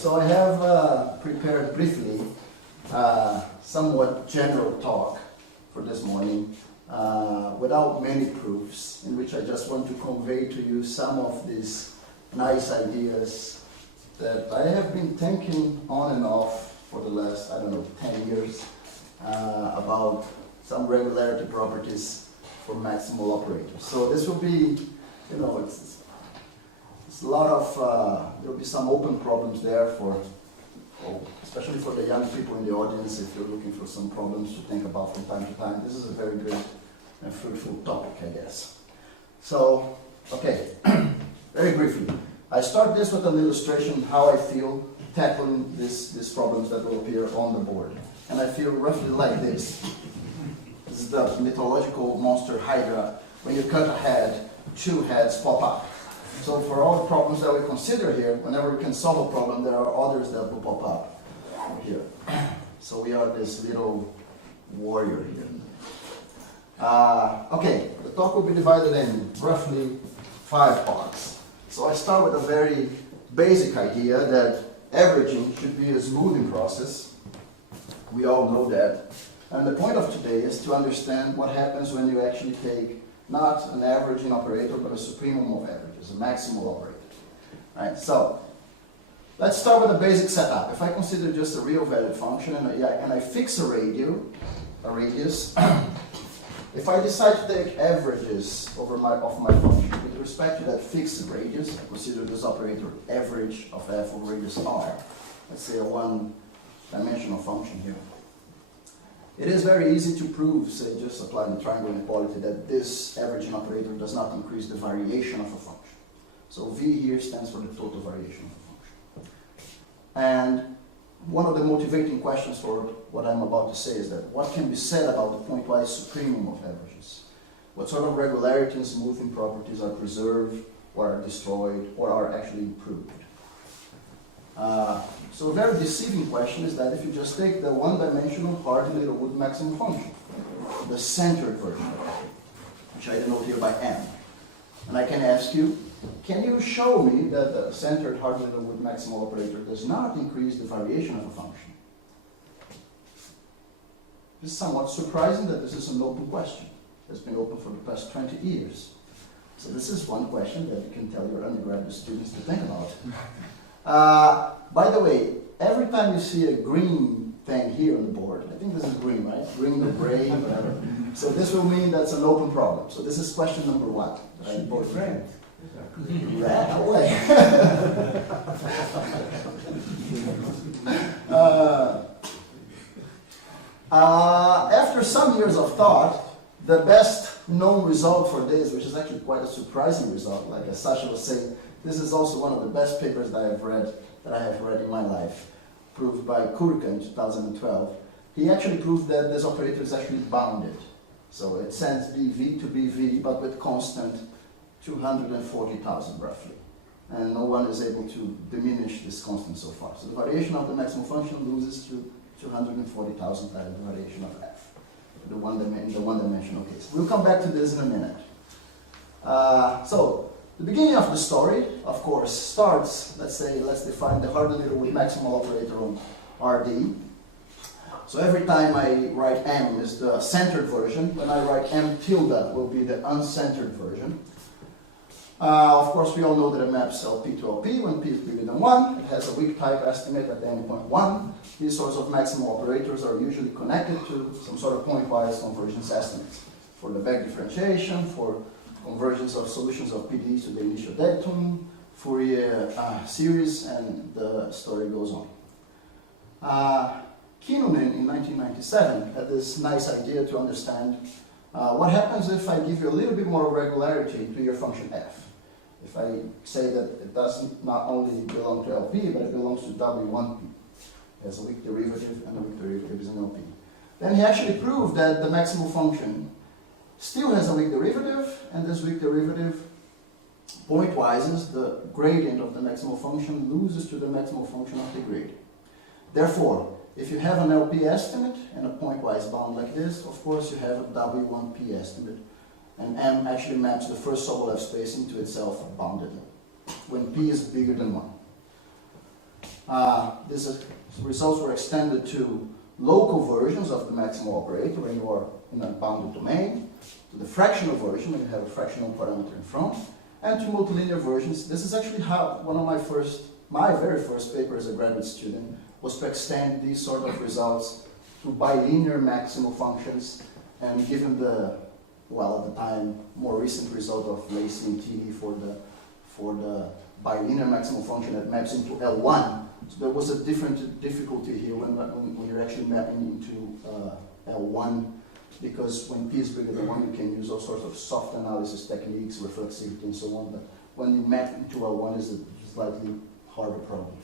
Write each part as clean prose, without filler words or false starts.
So I have prepared briefly somewhat general talk for this morning without many proofs, in which I just want to convey to you some of these nice ideas that I have been thinking on and off for the last, 10 years about some regularity properties for maximal operators. So this will be, it's a lot of, there will be some open problems there for, especially for the young people in the audience, if you're looking for some problems to think about from time to time. This is a very good and fruitful topic, I guess. So, okay, very briefly. I start this with an illustration how I feel tackling these problems that will appear on the board. And I feel roughly like this. This is the mythological monster Hydra. When you cut a head, two heads pop up. So for all the problems that we consider here, whenever we can solve a problem, there are others that will pop up here. So we are this little warrior here. Okay, the talk will be divided in roughly 5 parts. So I start with a very basic idea that averaging should be a smoothing process. We all know that. And the point of today is to understand what happens when you actually take not an averaging operator, but a supremum of averages, a maximal operator. Right? So let's start with a basic setup. If I consider just a real valued function and I fix a radius, if I decide to take averages of my function with respect to that fixed radius, I consider this operator average of f of radius r. Let's say a one-dimensional function here. It is very easy to prove, say, just applying the triangle inequality, that this averaging operator does not increase the variation of a function. So V here stands for the total variation of a function. And one of the motivating questions for what I'm about to say is that what can be said about the pointwise supremum of averages? What sort of regularity and smoothing properties are preserved, or are destroyed, or are actually improved? So a very deceiving question is that if you just take the one-dimensional Hardy-Littlewood maximum function, the centered version of it, which I denote here by M, and I can ask you, can you show me that the centered Hardy-Littlewood maximal operator does not increase the variation of a function? It's somewhat surprising that this is an open question. It's been open for the past 20 years. So this is one question that you can tell your undergraduate students to think about. By the way, every time you see a green thing here on the board, I think this is green, right? Green or gray, whatever. So this will mean that's an open problem. So this is question number 1. Right? Both red. Red? No way. After some years of thought, the best known result for this, which is actually quite a surprising result, like as Sasha was saying, this is also one of the best papers that I have read in my life, proved by Kurka in 2012. He actually proved that this operator is actually bounded. So it sends BV to BV, but with constant 240,000 roughly. And no one is able to diminish this constant so far. So the variation of the maximal function loses to 240,000 times the variation of f, the one-dimensional case. We'll come back to this in a minute. So the beginning of the story, of course, starts, let's define the Hardy-Littlewood maximal operator on RD. So every time I write M is the centered version, when I write M tilde will be the uncentered version. Of course, we all know that it maps LP to LP when P is bigger than 1. It has a weak type estimate at the endpoint 1. These sorts of maximal operators are usually connected to some sort of pointwise convergence estimates for the back differentiation, for convergence of solutions of PDEs to the initial datum, Fourier series, and the story goes on. Kinnunen in 1997 had this nice idea to understand what happens if I give you a little bit more regularity to your function f. If I say that it does not only belong to LP, but it belongs to W1P. It has a weak derivative, and the weak derivative is in LP. Then he actually proved that the maximal function still has a weak derivative, and this weak derivative pointwises the gradient of the maximal function loses to the maximal function of the gradient. Therefore, if you have an LP estimate and a pointwise bound like this, of course you have a W1P estimate, and M actually maps the first Sobolev space into itself boundedly when P is bigger than 1. These results were extended to local versions of the maximal operator when you are in a bounded domain, to the fractional version when you have a fractional parameter in front, and to multilinear versions. This is actually how one of my very first paper as a graduate student was to extend these sort of results to bilinear maximal functions, and given the, well, at the time, more recent result of Lacey and TD for the bilinear maximal function that maps into L1. So there was a different difficulty here when you're actually mapping into L1, because when P is bigger than 1, you can use all sorts of soft analysis techniques, reflexivity, and so on. But when you map into L1, it's a slightly harder problem.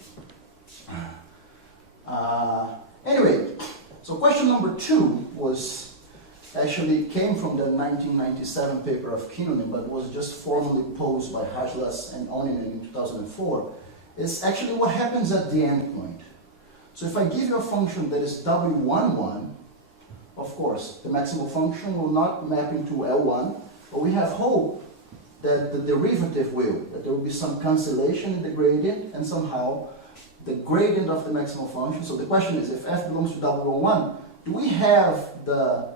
Anyway, so question number 2 came from the 1997 paper of Kinnunen, but was just formally posed by Hajlas and Onninen in 2004. Is actually what happens at the endpoint. So if I give you a function that is W11, of course, the maximal function will not map into L1, but we have hope that the derivative will, that there will be some cancellation in the gradient, and somehow the gradient of the maximal function. So the question is, if f belongs to W11, do we have the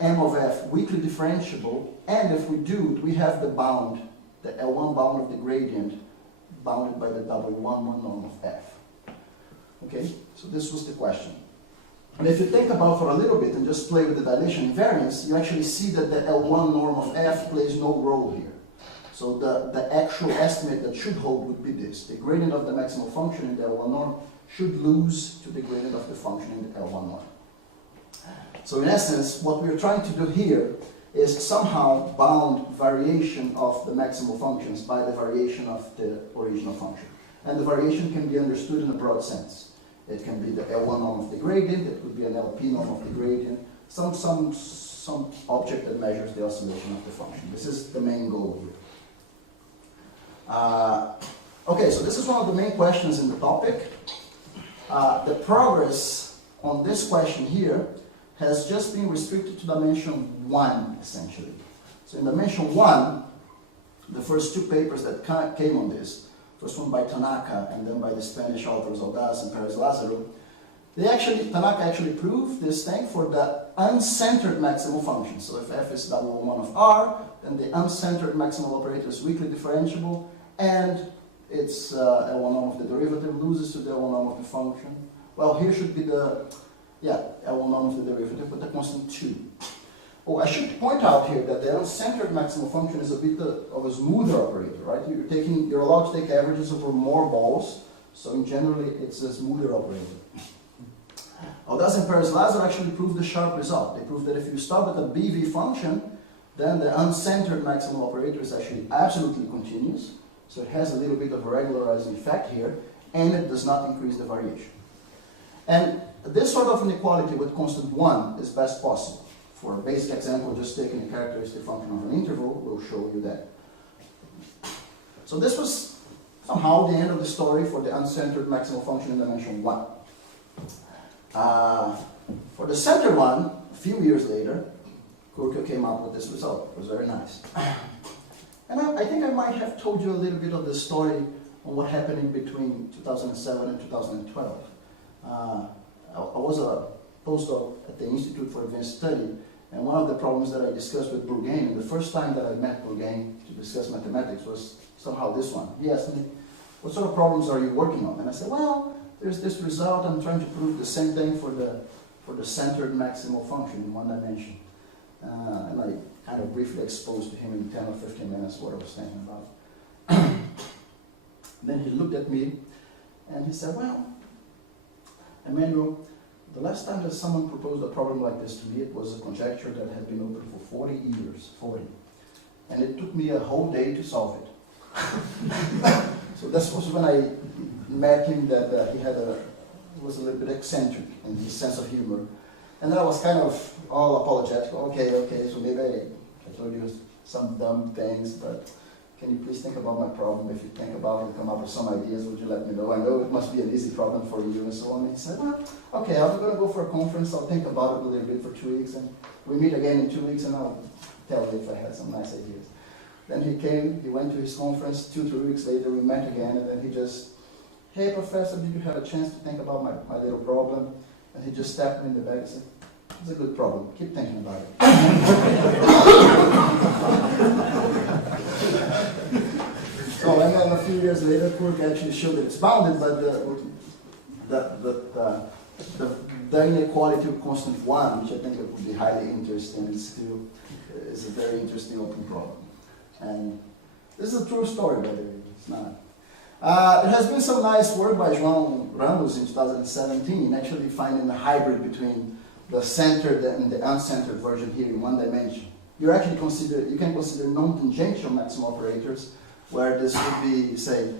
m of f weakly differentiable? And if we do we have the bound, the L1 bound of the gradient, bounded by the W11 norm of f? Okay, so this was the question. And if you think about for a little bit and just play with the dilation invariance, you actually see that the L1 norm of f plays no role here. So the actual estimate that should hold would be this. The gradient of the maximal function in the L1 norm should lose to the gradient of the function in the L1 norm. So in essence, what we're trying to do here is somehow bound variation of the maximal functions by the variation of the original function. And the variation can be understood in a broad sense. It can be the L1 norm of the gradient, it could be an LP norm of the gradient, some object that measures the oscillation of the function. This is the main goal here. Okay, so this is one of the main questions in the topic. The progress on this question here has just been restricted to dimension 1, essentially. So in dimension 1, the first 2 papers that came on this, first one by Tanaka and then by the Spanish authors Aldaz and Perez Lazaro, Tanaka actually proved this thing for the uncentered maximal function. So if f is W1 of R, then the uncentered maximal operator is weakly differentiable, and its L1 norm of the derivative loses to the L1 norm of the function. Well, here should be the L1 norm of the derivative with the constant 2. Oh, I should point out here that the uncentered maximal function is a bit of a smoother operator, right? You're allowed to take averages over more balls, so in generally it's a smoother operator. Aldaz and Perez Lazaro actually proved the sharp result. They proved that if you start with a BV function, then the uncentered maximal operator is actually absolutely continuous, so it has a little bit of a regularizing effect here, and it does not increase the variation. And this sort of inequality with constant 1 is best possible. For a basic example, just taking a characteristic function of an interval will show you that. So this was somehow the end of the story for the uncentered maximal function in dimension 1. For the centered one, a few years later, Kurkio came up with this result. It was very nice. And I think I might have told you a little bit of the story on what happened in between 2007 and 2012. I was a postdoc at the Institute for Advanced Study, and one of the problems that I discussed with Bourgain, and the first time that I met Bourgain to discuss mathematics was somehow this one. He asked me, what sort of problems are you working on? And I said, well, there's this result, I'm trying to prove the same thing for the centered maximal function in one dimension. And I kind of briefly exposed to him in 10 or 15 minutes what I was thinking about. Then he looked at me and he said, well, Emanuel, the last time that someone proposed a problem like this to me, it was a conjecture that had been open for 40 years, 40. And it took me a whole day to solve it. So this was when I met him, that he was a little bit eccentric in his sense of humor. And then I was kind of all apologetic. Okay, so maybe I told you some dumb things, but can you please think about my problem? If you think about it and come up with some ideas, would you let me know? I know it must be an easy problem for you and so on. And he said, well, okay, I'm going to go for a conference. I'll think about it a little bit for 2 weeks, and we meet again in 2 weeks, and I'll tell you if I had some nice ideas. Then he came, he went to his conference, 2 or 3 weeks later, we met again, and then he just hey professor, did you have a chance to think about my little problem? And he just tapped me in the back and said, it's a good problem, keep thinking about it. So, and then a few years later, Kurk actually showed that it's bounded, but the inequality of constant 1, which I think would be highly interesting, still is a very interesting open problem. And this is a true story, by the way. It's not. There has been some nice work by João Ramos in 2017, actually finding a hybrid between the centered and the uncentered version here in one dimension. You can consider non-tangential maximal operators, where this would be, say,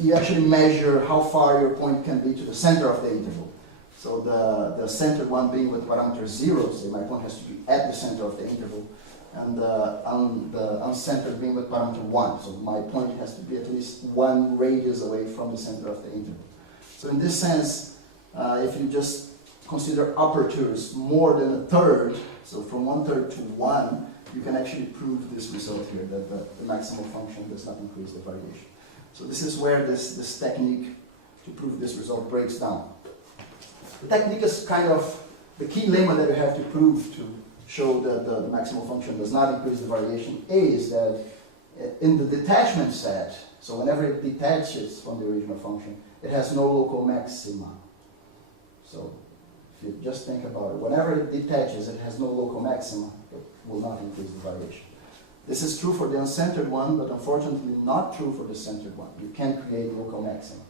you actually measure how far your point can be to the center of the interval. So the centered one being with parameter 0, say my point has to be at the center of the interval, and the uncentered being with parameter 1. So my point has to be at least 1 radius away from the center of the interval. So in this sense, if you just consider apertures more than a third, so from 1/3 to 1, you can actually prove this result here, that the maximal function does not increase the variation. So this is where this technique to prove this result breaks down. The technique is kind of the key lemma that you have to prove to show that the maximal function does not increase the variation is that in the detachment set, so whenever it detaches from the original function, it has no local maxima. So if you just think about it, whenever it detaches, it has no local maxima, it will not increase the variation. This is true for the uncentered one, but unfortunately not true for the centered one. You can create local maxima.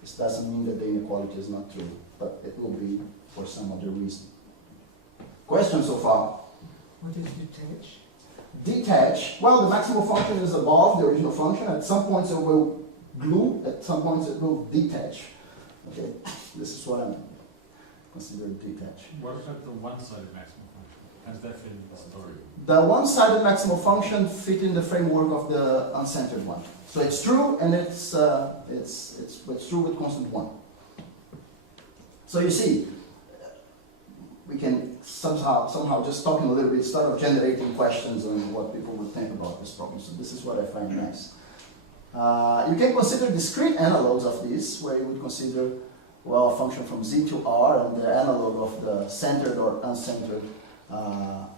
This doesn't mean that the inequality is not true, but it will be for some other reason. Questions so far? What is detach? Detach, well, the maximal function is above the original function. At some points it will glue, at some points it will detach. Okay, this is what I'm considering detach. What about the one-sided maximal function? How does that fit in the story? The one-sided maximal function fit in the framework of the uncentered one. So it's true, and it's true with constant 1. So you see, we can somehow just talking a little bit, start of generating questions on what people would think about this problem. So this is what I find nice. You can consider discrete analogues of this, where you would consider, well, a function from Z to R and the analog of the centered or uncentered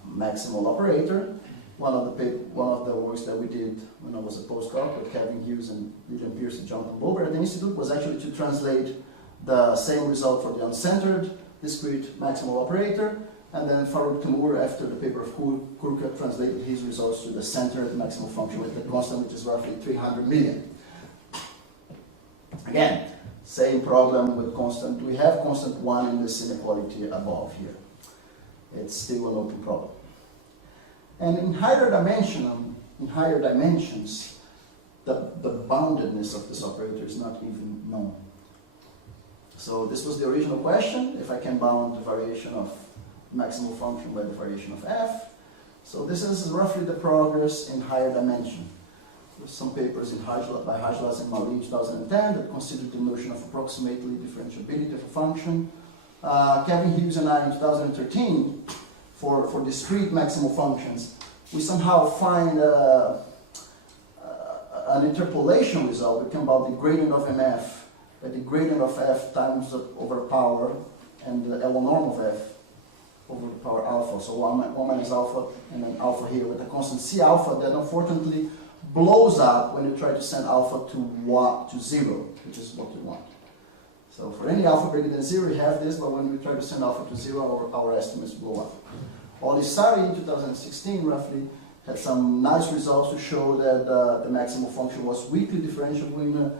maximal operator. One of the works that we did when I was a postdoc with Kevin Hughes and William Pierce and Jonathan Bober at the Institute was actually to translate the same result for the uncentered discrete maximal operator, and then Farouk Timur, after the paper of Kurka, translated his results to the centered maximal function with the constant, which is roughly 300 million. Again, same problem with constant. We have constant 1 in this inequality above here. It's still an open problem. And in higher dimensions, the boundedness of this operator is not even known. So this was the original question, if I can bound the variation of maximal function by the variation of f. So this is roughly the progress in higher dimension. There's some papers by Hausdorff and Mali in 2010 that considered the notion of approximately differentiability of a function. Kevin Hughes and I in 2013, for discrete maximal functions, we somehow find an interpolation result. We can bound the gradient of MF by the gradient of f times over power and the L norm of f over the power alpha. So 1 minus alpha and then alpha here with a constant C alpha that unfortunately blows up when you try to send alpha to 0, which is what you want. So for any alpha greater than 0, you have this, but when we try to send alpha to 0, our estimates blow up. Olisari in 2016 roughly had some nice results to show that the maximal function was weakly differentiable in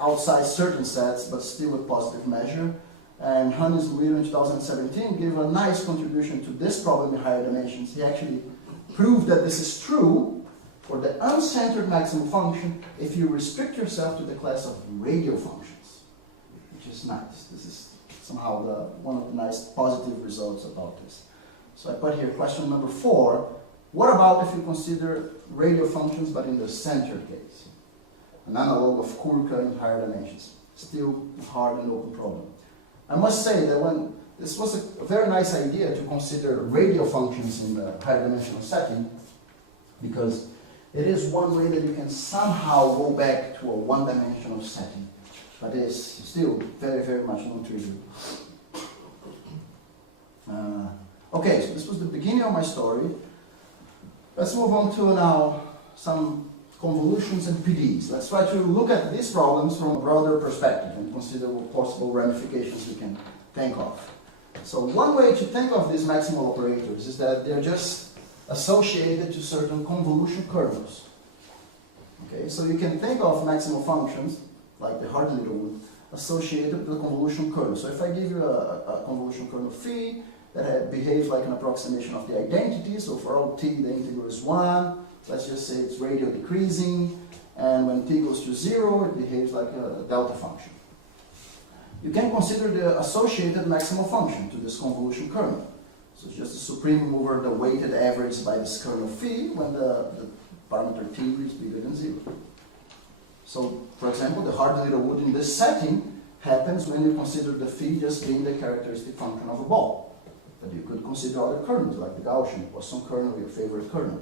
outside certain sets, but still a positive measure. And Hannes Luiro in 2017 gave a nice contribution to this problem in higher dimensions. He actually proved that this is true for the uncentered maximal function if you restrict yourself to the class of radial functions, which is nice. This is somehow one of the nice positive results about this. So I put here question number 4. What about if you consider radial functions but in the centered case? An analog of Kurka in higher dimensions. Still a hard and open problem. I must say that this was a very nice idea to consider radial functions in the higher dimensional setting, because it is one way that you can somehow go back to a one-dimensional setting but it's still very, very much non-trivial. Okay, so this was the beginning of my story. Let's move on to now some convolutions and PDEs. Let's try to look at these problems from a broader perspective and consider what possible ramifications we can think of. So one way to think of these maximal operators is that they're just associated to certain convolution kernels. Okay, so you can think of maximal functions, like the Hardy-Littlewood, associated with the convolution kernel. So if I give you a convolution kernel phi that behaves like an approximation of the identity, so for all t the integral is 1, let's just say it's radial decreasing, and when t goes to 0, it behaves like a delta function. You can consider the associated maximal function to this convolution kernel. So it's just the supremum over the weighted average by this kernel phi when the parameter t is bigger than 0. So, for example, the Hardy-Littlewood in this setting happens when you consider the phi just being the characteristic function of a ball. But you could consider other kernels, like the Gaussian, Poisson kernel, your favorite kernel.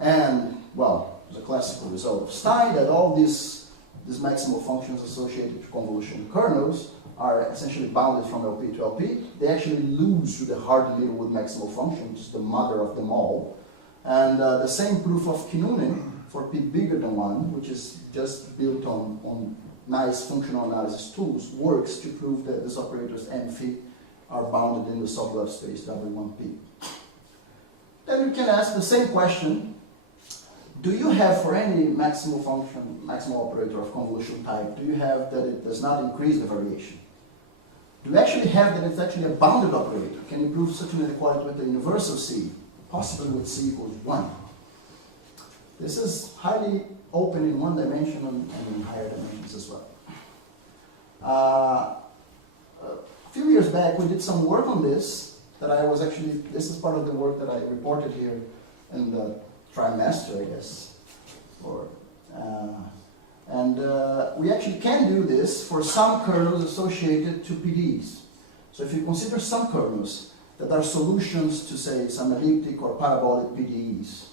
And, well, the classical result of Stein that all these maximal functions associated to convolution kernels are essentially bounded from LP to LP. They actually lose to the Hardy-Littlewood maximal function, which is the mother of them all. And the same proof of Kinnunen for p bigger than 1, which is just built on nice functional analysis tools, works to prove that these operators m phi are bounded in the Sobolev space W1p. Then you can ask the same question. Do you have for any maximal function, maximal operator of convolution type, do you have that it does not increase the variation? Do you actually have that it's actually a bounded operator? Can you prove such an inequality with the universal C, possibly with C equals 1? This is highly open in one dimension and in higher dimensions as well. A few years back, we did some work on this, that I was actually, this is part of the work that I reported here in the trimester, I guess. We actually can do this for some kernels associated to PDEs. So if you consider some kernels that are solutions to, say, some elliptic or parabolic PDEs,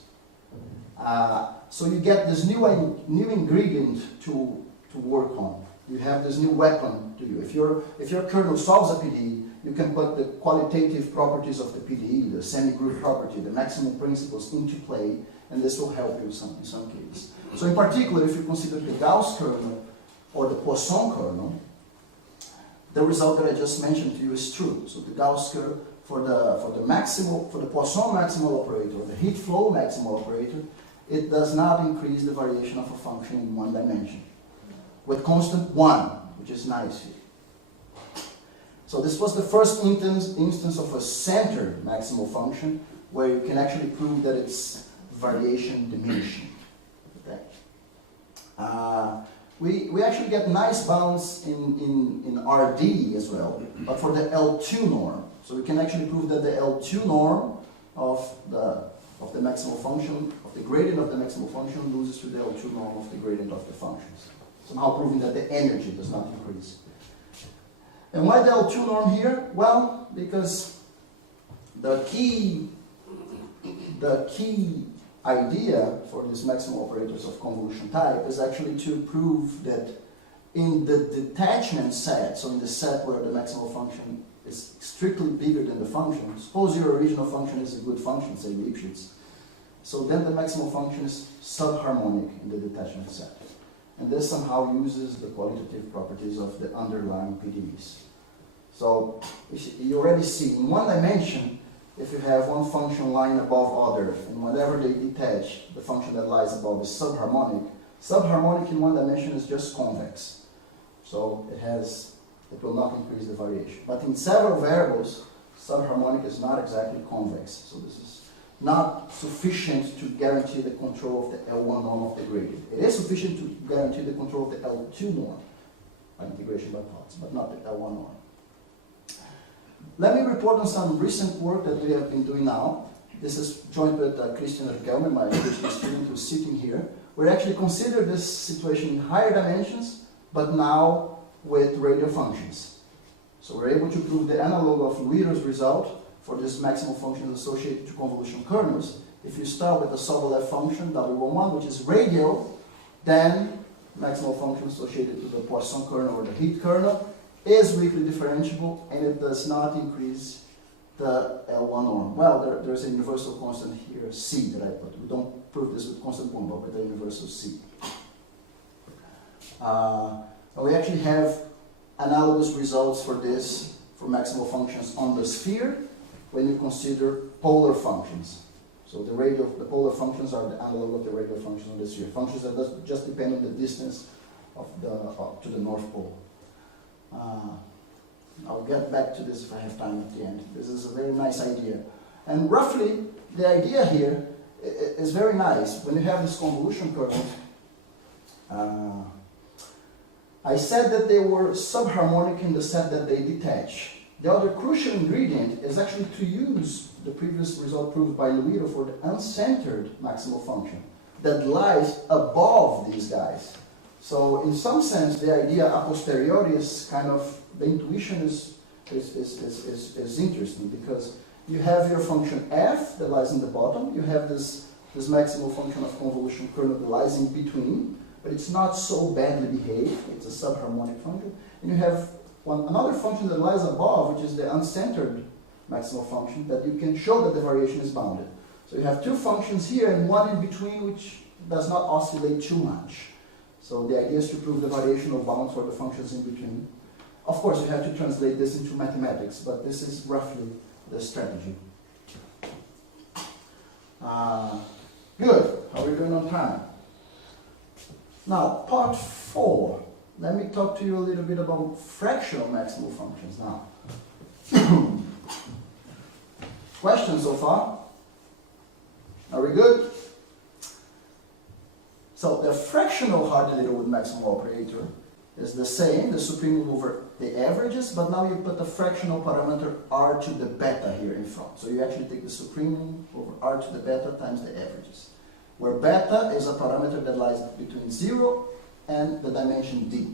so you get this new ingredient to work on. You have this new weapon to you. If your kernel solves a PDE, you can put the qualitative properties of the PDE, the semi-group property, the maximum principles into play, and this will help you in some cases. So in particular, if you consider the Gauss kernel or the Poisson kernel, the result that I just mentioned to you is true. So the Gauss kernel for the Poisson maximal operator, the heat flow maximal operator, it does not increase the variation of a function in one dimension with constant 1, which is nice here. So this was the first instance of a centered maximal function where you can actually prove that it's variation diminishing. Okay. We actually get nice bounds in RD as well, but for the L2 norm. So we can actually prove that the L2 norm of the maximal function, of the gradient of the maximal function, loses to the L2 norm of the gradient of the functions. Somehow proving that the energy does not increase. And why the L2 norm here? Well, because the key idea for these maximal operators of convolution type is actually to prove that in the detachment set, so in the set where the maximal function is strictly bigger than the function, suppose your original function is a good function, say Lipschitz, so then the maximal function is subharmonic in the detachment set. And this somehow uses the qualitative properties of the underlying PDEs. So you already see in one dimension, if you have one function lying above other, and whenever they detach, the function that lies above is subharmonic. Subharmonic in one dimension is just convex. So it will not increase the variation. But in several variables, subharmonic is not exactly convex. So this is not sufficient to guarantee the control of the L1 norm of the gradient. It is sufficient to guarantee the control of the L2 norm by integration by parts, but not the L1 norm. Let me report on some recent work that we have been doing now. This is joint with Christian Riquelme, my PhD student who's sitting here. We actually consider this situation in higher dimensions, but now with radial functions. So we're able to prove the analog of Luiro's result for this maximal function associated to convolution kernels. If you start with the Sobolev function, W11, which is radial, then maximal function associated to the Poisson kernel or the heat kernel is weakly differentiable, and it does not increase the L1 norm. Well, there's a universal constant here, C, that I put. We don't prove this with constant Bohm, but with a universal C. We actually have analogous results for this, for maximal functions on the sphere, when you consider polar functions. So the polar functions are the analog of the radial functions on the sphere. Functions that just depend on the distance of to the North Pole. I'll get back to this if I have time at the end. This is a very nice idea. And roughly, the idea here is very nice. When you have this convolution current, I said that they were subharmonic in the sense that they detach. The other crucial ingredient is actually to use the previous result proved by Luido for the uncentered maximal function that lies above these guys. So in some sense, the idea a posteriori is kind of, the intuition is interesting, because you have your function f that lies in the bottom, you have this maximal function of convolution kernel that lies in between, but it's not so badly behaved, it's a subharmonic function, and you have another function that lies above, which is the uncentered maximal function, that you can show that the variation is bounded. So you have two functions here and one in between which does not oscillate too much. So the idea is to prove the variational bound for the functions in between. Of course, you have to translate this into mathematics, but this is roughly the strategy. Good. How are we doing on time? Now, part 4. Let me talk to you a little bit about fractional maximal functions now. Questions so far? Are we good? So the fractional Hardy-Littlewood maximal operator is the same, the supremum over the averages, but now you put the fractional parameter r to the beta here in front. So you actually take the supremum over r to the beta times the averages, where beta is a parameter that lies between 0 and the dimension d.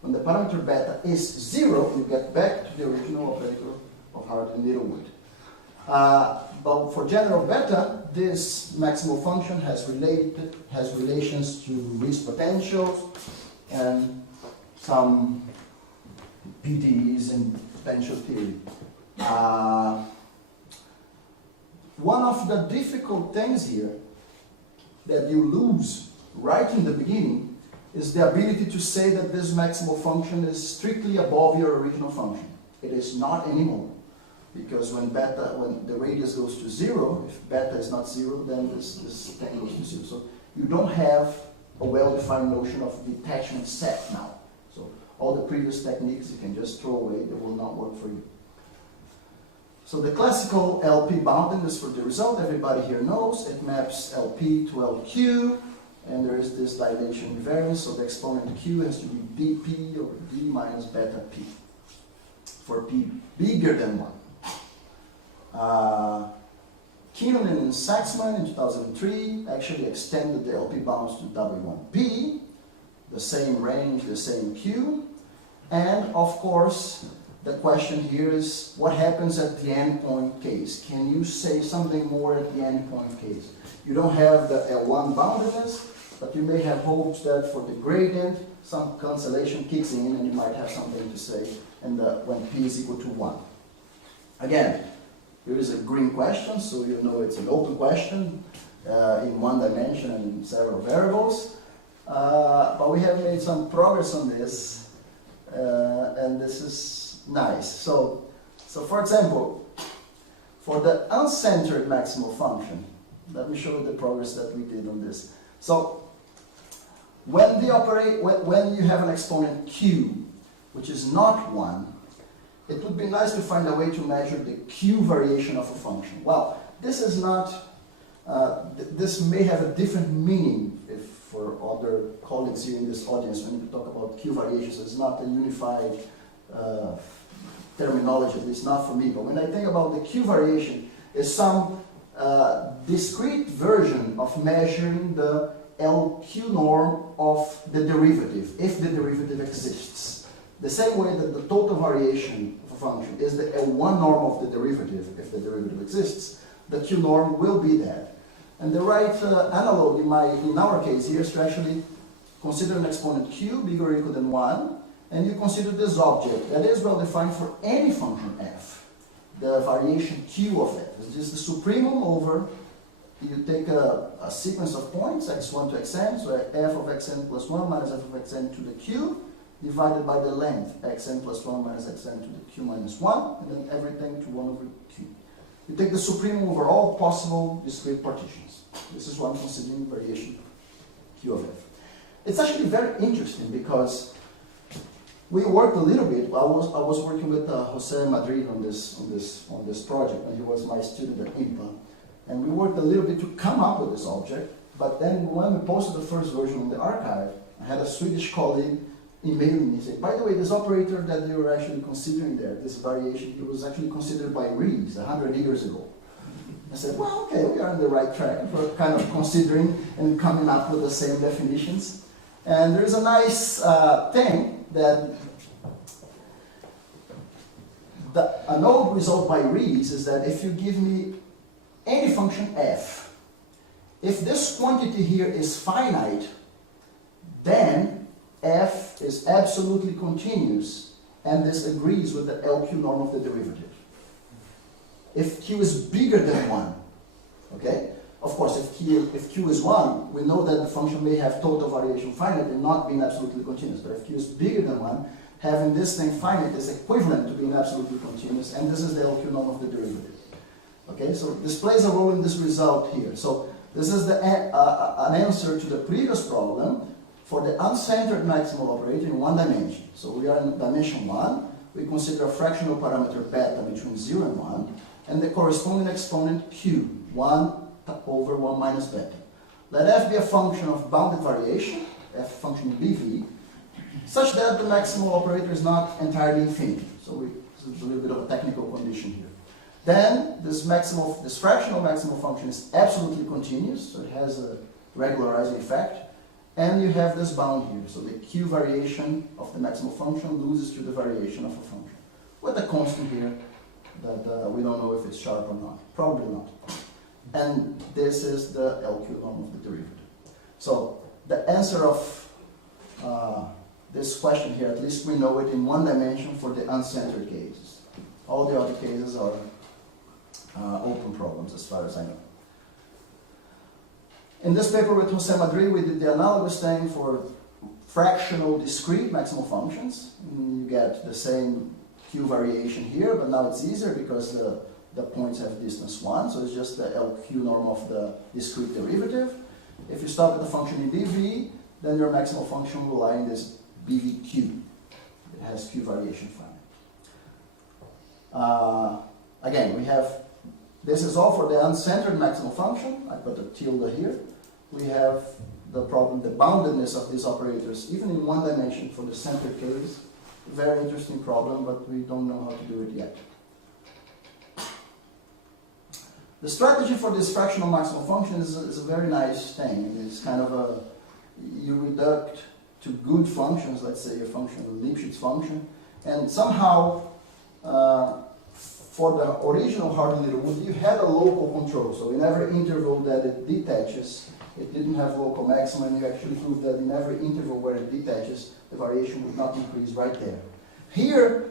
When the parameter beta is 0, you get back to the original operator of Hardy-Littlewood. But for general beta, this maximal function has relations to Reese potentials and some PDEs in potential theory. One of the difficult things here that you lose right in the beginning is the ability to say that this maximal function is strictly above your original function. It is not anymore. Because when the radius goes to 0, if beta is not 0, then this thing goes to 0. So you don't have a well-defined notion of detachment set now. So all the previous techniques you can just throw away, they will not work for you. So the classical LP boundedness for the result, everybody here knows, it maps LP to LQ, and there is this dilation invariance, so the exponent Q has to be dP over d minus beta p, for p bigger than 1. Kinnunen and Saxman in 2003 actually extended the LP bounds to W1P, the same range, the same Q, and of course the question here is what happens at the endpoint case? Can you say something more at the endpoint case? You don't have the L1 boundedness, but you may have hopes that for the gradient some cancellation kicks in and you might have something to say when P is equal to 1. Again, here is a green question, so you know it's an open question in one dimension and several variables. But we have made some progress on this, and this is nice. So for example, for the uncentered maximal function, let me show you the progress that we did on this. So when you have an exponent q, which is not 1, it would be nice to find a way to measure the Q variation of a function. Well, this is not, this may have a different meaning for other colleagues here in this audience when you talk about Q variation, so it's not a unified terminology, at least not for me. But when I think about the Q variation, it's some discrete version of measuring the LQ norm of the derivative, if the derivative exists. The same way that the total variation of a function is the L1 norm of the derivative, if the derivative exists, the Q norm will be that. And the right analog in our case here is to actually consider an exponent q bigger or equal than 1, and you consider this object that is well defined for any function f, the variation q of f. It's just the supremum over, you take a sequence of points, x1 to xn, so f of xn plus 1 minus f of xn to the q, divided by the length, xn plus 1 minus xn to the q minus 1, and then everything to 1 over q. You take the supremum over all possible discrete partitions. This is what I'm considering variation q of f. It's actually very interesting because we worked a little bit. I was working with Jose Madrid on this project, and he was my student at IMPA. And we worked a little bit to come up with this object, but then when we posted the first version on the archive, I had a Swedish colleague emailing me saying, by the way, this operator that you were actually considering there, this variation, it was actually considered by Rees 100 years ago. I said, well, okay, we are on the right track for kind of considering and coming up with the same definitions. And there's a nice thing that an old result by Rees is that if you give me any function f, if this quantity here is finite, then f is absolutely continuous, and this agrees with the LQ norm of the derivative. If q is bigger than 1, okay? Of course, if q is 1, we know that the function may have total variation finite and not being absolutely continuous. But if q is bigger than 1, having this thing finite is equivalent to being absolutely continuous, and this is the LQ norm of the derivative. Okay, so this plays a role in this result here. So this is an answer to the previous problem for the uncentered maximal operator in one dimension. So we are in dimension 1. We consider a fractional parameter beta between 0 and 1, and the corresponding exponent q, 1 over 1 minus beta. Let f be a function of bounded variation, f function bv, such that the maximal operator is not entirely infinite. So this is a little bit of a technical condition here. Then this fractional maximal function is absolutely continuous, so it has a regularizing effect. And you have this bound here, so the q variation of the maximal function loses to the variation of a function, with a constant here that we don't know if it's sharp or not. Probably not. And this is the LQ norm of the derivative. So the answer of this question here, at least we know it in one dimension for the uncentered cases. All the other cases are open problems as far as I know. In this paper with Jose Madrid, we did the analogous thing for fractional discrete maximal functions. You get the same q variation here, but now it's easier because the points have distance 1, so it's just the LQ norm of the discrete derivative. If you start with the function in dv, then your maximal function will lie in this bvq. It has q variation finite. Again, we have, this is all for the uncentered maximal function. I put a tilde here. We have the problem, the boundedness of these operators, even in one dimension for the centered case. Very interesting problem, but we don't know how to do it yet. The strategy for this fractional maximal function is a very nice thing. It's kind of a, you reduct to good functions, let's say a function, a Lipschitz function, and somehow for the original Hardy-Littlewood, you had a local control. So in every interval that it detaches, it didn't have local maxima, and you actually proved that in every interval where it detaches, the variation would not increase right there. Here,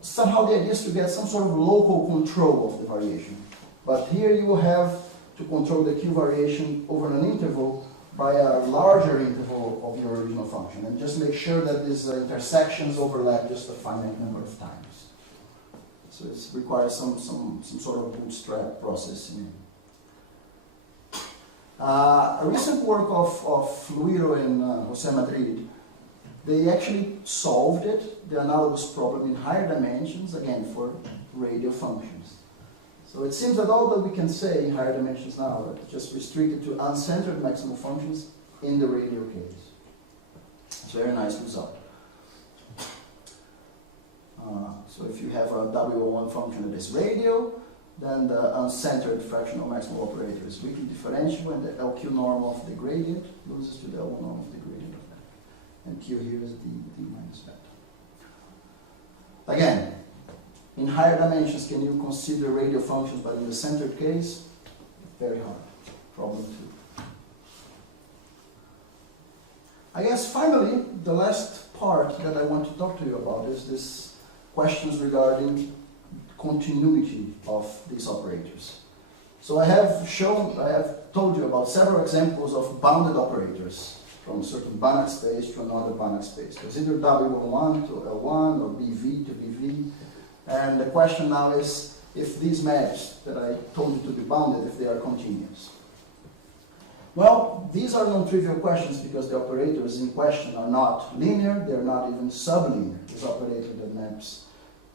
somehow the idea is to get some sort of local control of the variation. But here you will have to control the q variation over an interval by a larger interval of your original function, and just make sure that these intersections overlap just a finite number of times. So it requires some sort of bootstrap processing. A recent work of Luiro and Jose Madrid, they actually solved it, the analogous problem in higher dimensions, again for radial functions. So it seems that all that we can say in higher dimensions now are just restricted to uncentered maximal functions in the radial case. It's a very nice result. So if you have a W01 function that is radial, then the uncentered fractional maximal operator is weakly differentiable, and the LQ norm of the gradient loses to the L norm of the gradient of that. And Q here is d minus beta. Again, in higher dimensions, can you consider radial functions, but in the centered case, very hard. Problem 2. I guess finally, the last part that I want to talk to you about is this questions regarding continuity of these operators. So I have told you about several examples of bounded operators from a certain Banach space to another Banach space. There's either W11 to L1 or BV to BV. And the question now is if these maps that I told you to be bounded, if they are continuous. Well, these are non-trivial questions because the operators in question are not linear, they're not even sublinear. This operator that maps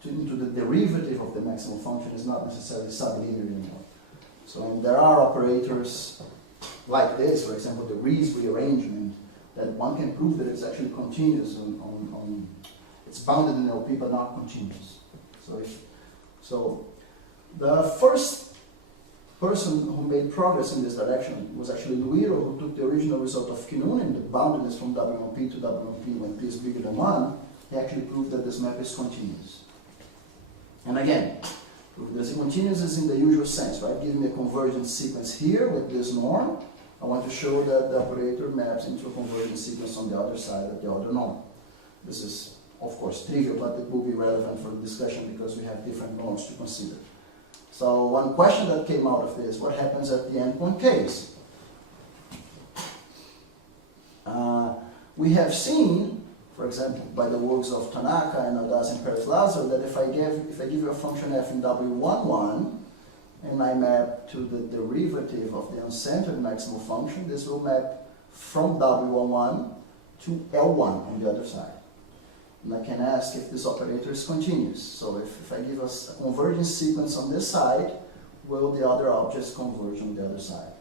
into the derivative of the maximal function is not necessarily sublinear anymore. So there are operators like this, for example, the Rees rearrangement, that one can prove that it's actually continuous it's bounded in LP but not continuous. So the first person who made progress in this direction was actually Luiro, who took the original result of Kinun and the boundedness from W1P to W1P when P is bigger than 1. He actually proved that this map is continuous. And again, proof that it's continuous is in the usual sense, right? Give me a convergence sequence here with this norm. I want to show that the operator maps into a convergence sequence on the other side of the other norm. This is, of course, trivial, but it will be relevant for the discussion because we have different norms to consider. So one question that came out of this, what happens at the endpoint case? We have seen, for example, by the works of Tanaka and Adas and Perez-Lazar, that if I give you a function f in W11, and I map to the derivative of the uncentered maximal function, this will map from W11 to L1 on the other side. And I can ask if this operator is continuous. So if I give us a convergence sequence on this side, will the other objects converge on the other side?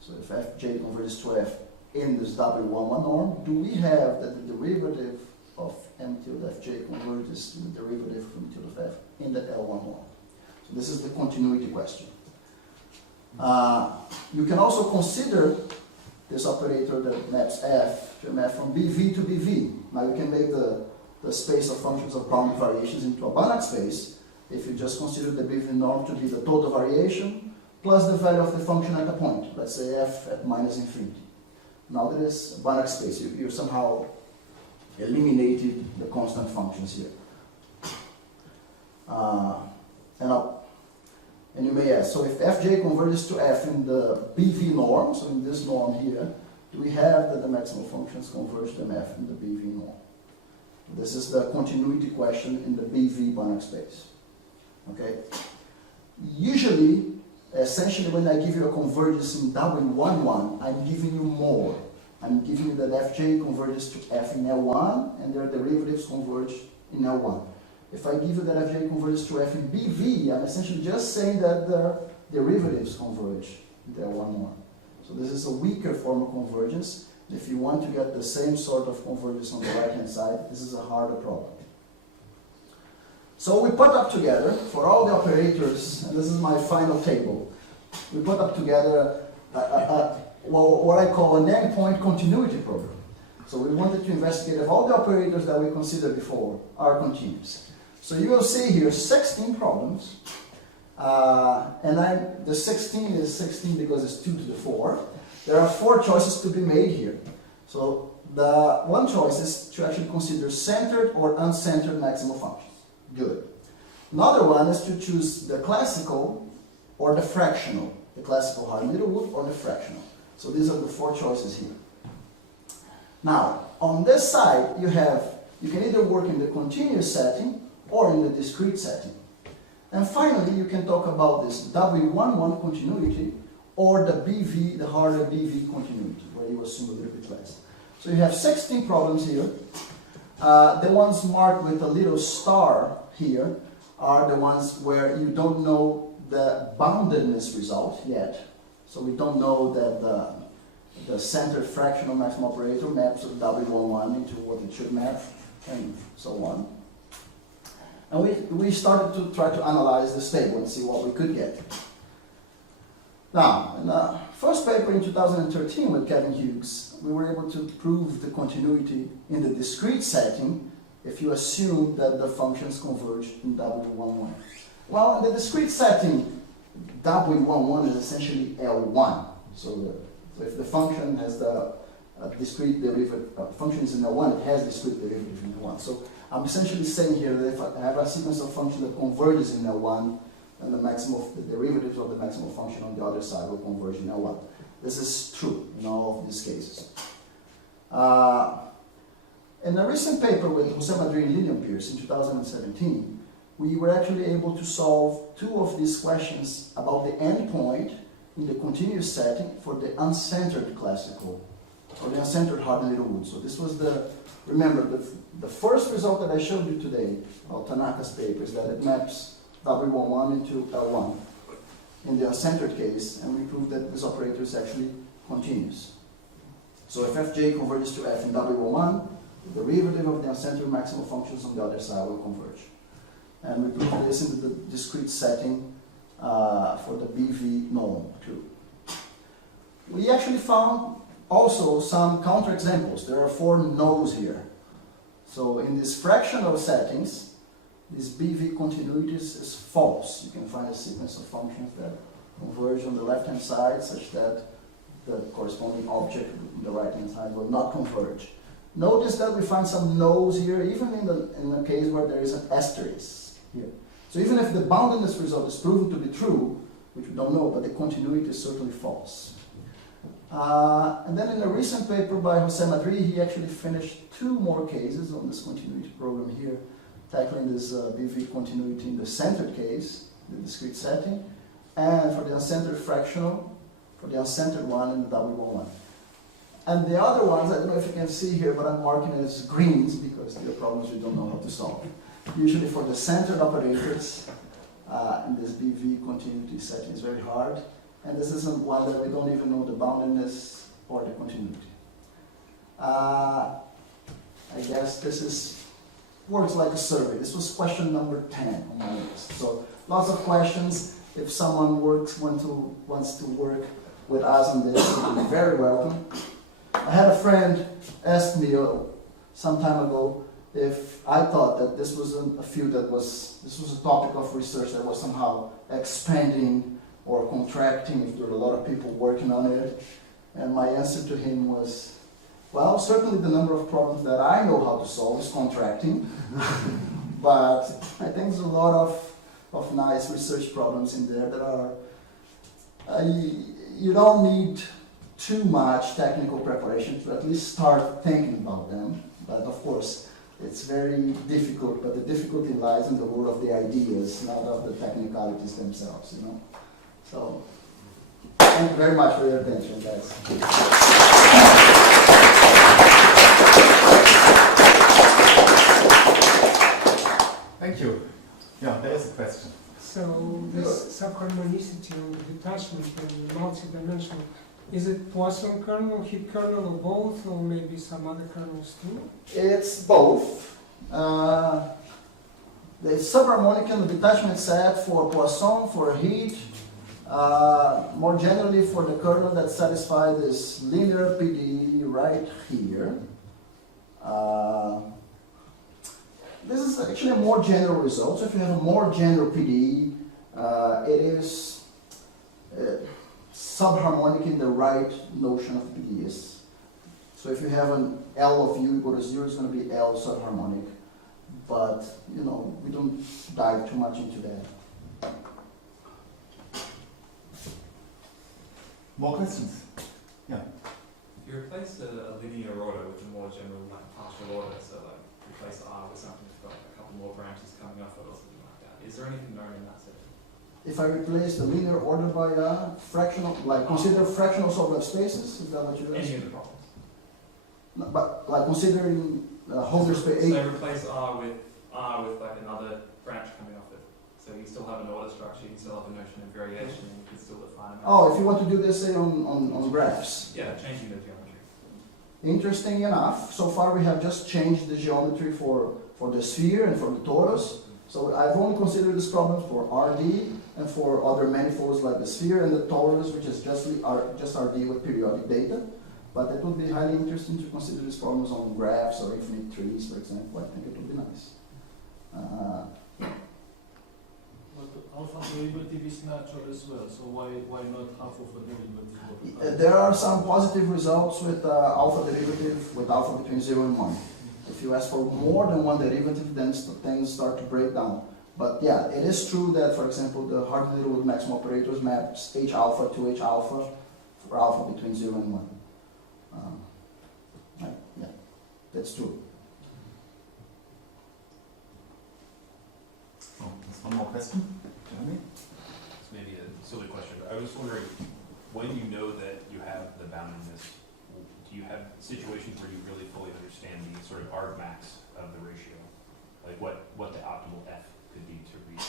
So if fj converges to f in this W11 norm, do we have that the derivative of m tilde fj converges to the derivative of m tilde of f in that L1 norm? So this is the continuity question. You can also consider this operator that maps f to map from BV to BV. Now you can make the space of functions of bounded variations into a Banach space if you just consider the BV norm to be the total variation plus the value of the function at a point, let's say f at minus infinity. Now there is a Banach space. You somehow eliminated the constant functions here. And you may ask, so if fj converges to f in the BV norm, so in this norm here, do we have that the maximal functions converge to f in the BV norm? This is the continuity question in the BV Banach space. Okay? Usually, essentially when I give you a convergence in W11, I'm giving you more. I'm giving you that fj converges to f in L1 and their derivatives converge in L1. If I give you that fj converges to f in BV, I'm essentially just saying that their derivatives converge in the L1 norm. So this is a weaker form of convergence. If you want to get the same sort of convergence on the right-hand side, this is a harder problem. So we put up together, for all the operators, and this is my final table, we put up together what I call an endpoint continuity program. So we wanted to investigate if all the operators that we considered before are continuous. So you will see here 16 problems, and the 16 is 16 because it's 2 to the 4. There are 4 choices to be made here. So the one choice is to actually consider centered or uncentered maximal functions. Good. Another one is to choose the classical or the fractional, the classical Hardy-Littlewood or the fractional. So these are the 4 choices here. Now, on this side, you can either work in the continuous setting or in the discrete setting. And finally, you can talk about this W11 continuity or the BV, the harder BV continuity, where you assume a little bit less. So you have 16 problems here. The ones marked with a little star here are the ones where you don't know the boundedness result yet. So we don't know that the centered fractional maximal operator maps of W11 into what it should map, and so on. And we started to try to analyze this table and see what we could get. Now, in the first paper in 2013 with Kevin Hughes, we were able to prove the continuity in the discrete setting if you assume that the functions converge in W11. Well, in the discrete setting, W11 is essentially L1. So if the function has the discrete derivative function is in L1, it has discrete derivative in L1. So I'm essentially saying here that if I have a sequence of functions that converges in L1, then the derivatives of the maximal function on the other side will converge in L1. This is true in all of these cases. In a recent paper with Jose Madrid and Lillian Pierce in 2017, we were actually able to solve two of these questions about the endpoint in the continuous setting for the uncentered classical, or the uncentered Hardy-Littlewood. So this was remember, the first result that I showed you today about Tanaka's paper is that it maps W11 into L1 in the uncentered case, and we proved that this operator is actually continuous. So if Fj converges to F in W11, the derivative of the uncentered maximal functions on the other side will converge. And we proved this in the discrete setting for the BV norm too. We actually found also some counterexamples. There are 4 no's here. So in these fractional settings, this BV continuity is false. You can find a sequence of functions that converge on the left-hand side such that the corresponding object on the right-hand side will not converge. Notice that we find some no's here, even in the case where there is an asterisk here. So even if the boundedness result is proven to be true, which we don't know, but the continuity is certainly false. And then in a recent paper by Jose Madrid, he actually finished 2 more cases on this continuity program here, tackling this BV continuity in the centered case, the discrete setting, and for the uncentered fractional, for the uncentered one in the W11. And the other ones, I don't know if you can see here, but I'm marking it as greens because they're problems we don't know how to solve. Usually for the centered operators, in this BV continuity setting is very hard. And this isn't one that we don't even know the boundedness or the continuity. I guess this works like a survey. This was question number 10 on my list. So lots of questions. If someone wants to work with us on this, you'll be very welcome. I had a friend ask me some time ago if I thought that this was a field this was a topic of research that was somehow expanding or contracting, if there were a lot of people working on it. And my answer to him was, well, certainly the number of problems that I know how to solve is contracting, but I think there's a lot of nice research problems in there that are, you don't need too much technical preparation to at least start thinking about them. But of course, it's very difficult, but the difficulty lies in the world of the ideas, not of the technicalities themselves, you know. So, thank you very much for your attention, guys. Thank you. Yeah, there is a question. So this subharmonicity on the detachment and multi-dimensional, is it Poisson kernel, heap kernel, or both, or maybe some other kernels too? It's both. The subharmonic and the detachment set for Poisson, for heat, more generally for the kernel that satisfy this linear PDE right here. This is actually a more general result. So if you have a more general PDE, it is subharmonic in the right notion of PDEs. So if you have an L of u equal to 0, it's going to be L subharmonic. But, you know, we don't dive too much into that. More questions? Yeah. If you replace a linear order with a more general like partial order, so like replace R with something that's got a couple more branches coming off it or something like that, is there anything known in that setting? If I replace the linear order by a fractional, like consider fractional Sobolev spaces, is that what you're asking? Any of the problems. No, but like considering Holder space. So replace R with like another branch coming off it. So you still have an order structure, you still have a notion of variation, and you can still define a Oh, if you want to do this, say, on graphs. Yeah, changing the geometry. Interesting enough, so far we have just changed the geometry for the sphere and for the torus. So I've only considered this problem for RD and for other manifolds like the sphere and the torus, which is just RD with periodic data. But it would be highly interesting to consider these problems on graphs or infinite trees, for example. I think it would be nice. But alpha derivative is natural as well, so why not half of a derivative? There are some positive results with alpha derivative with alpha between 0 and 1. If you ask for more than one derivative, then things start to break down. But yeah, it is true that, for example, the Hardy-Littlewood maximal operators maps H alpha to H alpha for alpha between 0 and 1. Yeah, that's true. Oh, there's one more question. Jeremy? It's maybe a silly question, but I was wondering, when you know that you have the boundedness, do you have situations where you really fully understand the sort of argmax of the ratio? Like what the optimal F could be to reach?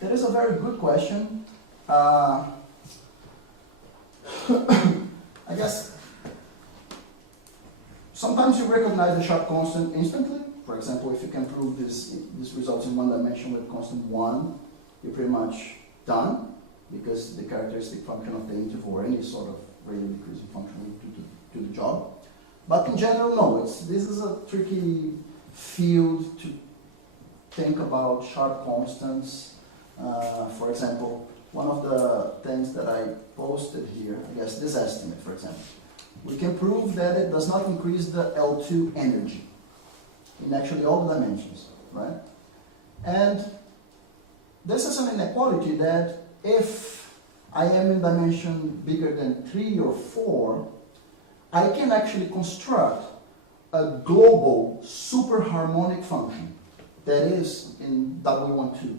That is a very good question. I guess sometimes you recognize the sharp constant instantly. For example, if you can prove this results in one dimension with constant 1, you're pretty much done, because the characteristic function of the interval or any sort of radial decreasing function will do the job. But in general, no. This is a tricky field to think about sharp constants. For example, one of the things that I posted here, I guess this estimate, for example, we can prove that it does not increase the L2 energy in actually all the dimensions, right? And this is an inequality that if I am in dimension bigger than 3 or 4, I can actually construct a global superharmonic function that is in W12.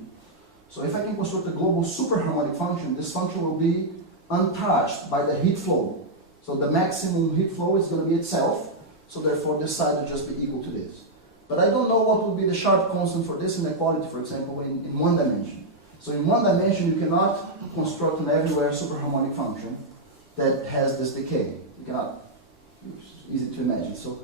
So if I can construct a global superharmonic function, this function will be untouched by the heat flow. So the maximum heat flow is going to be itself, so therefore this side will just be equal to this. But I don't know what would be the sharp constant for this inequality, for example, in one dimension. So in one dimension, you cannot construct an everywhere superharmonic function that has this decay. You cannot. It's easy to imagine. So,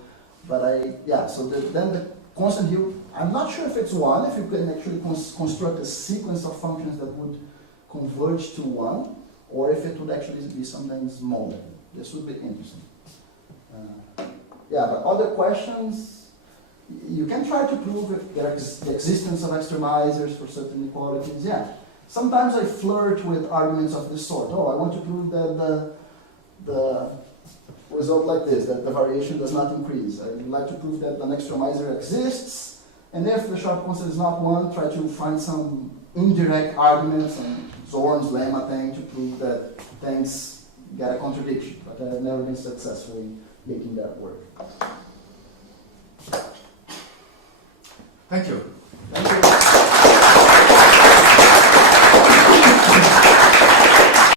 but then the constant here, I'm not sure if it's 1, if you can actually construct a sequence of functions that would converge to 1, or if it would actually be something smaller. This would be interesting. But other questions, you can try to prove if there is the existence of extremizers for certain inequalities. Yeah. Sometimes I flirt with arguments of this sort. Oh, I want to prove that the result like this, that the variation does not increase. I would like to prove that an extremizer exists, and if the sharp constant is not 1, try to find some indirect arguments and Zorn's lemma thing to prove that things get a contradiction. But I've never been successful in making that work. Thank you. Thank you.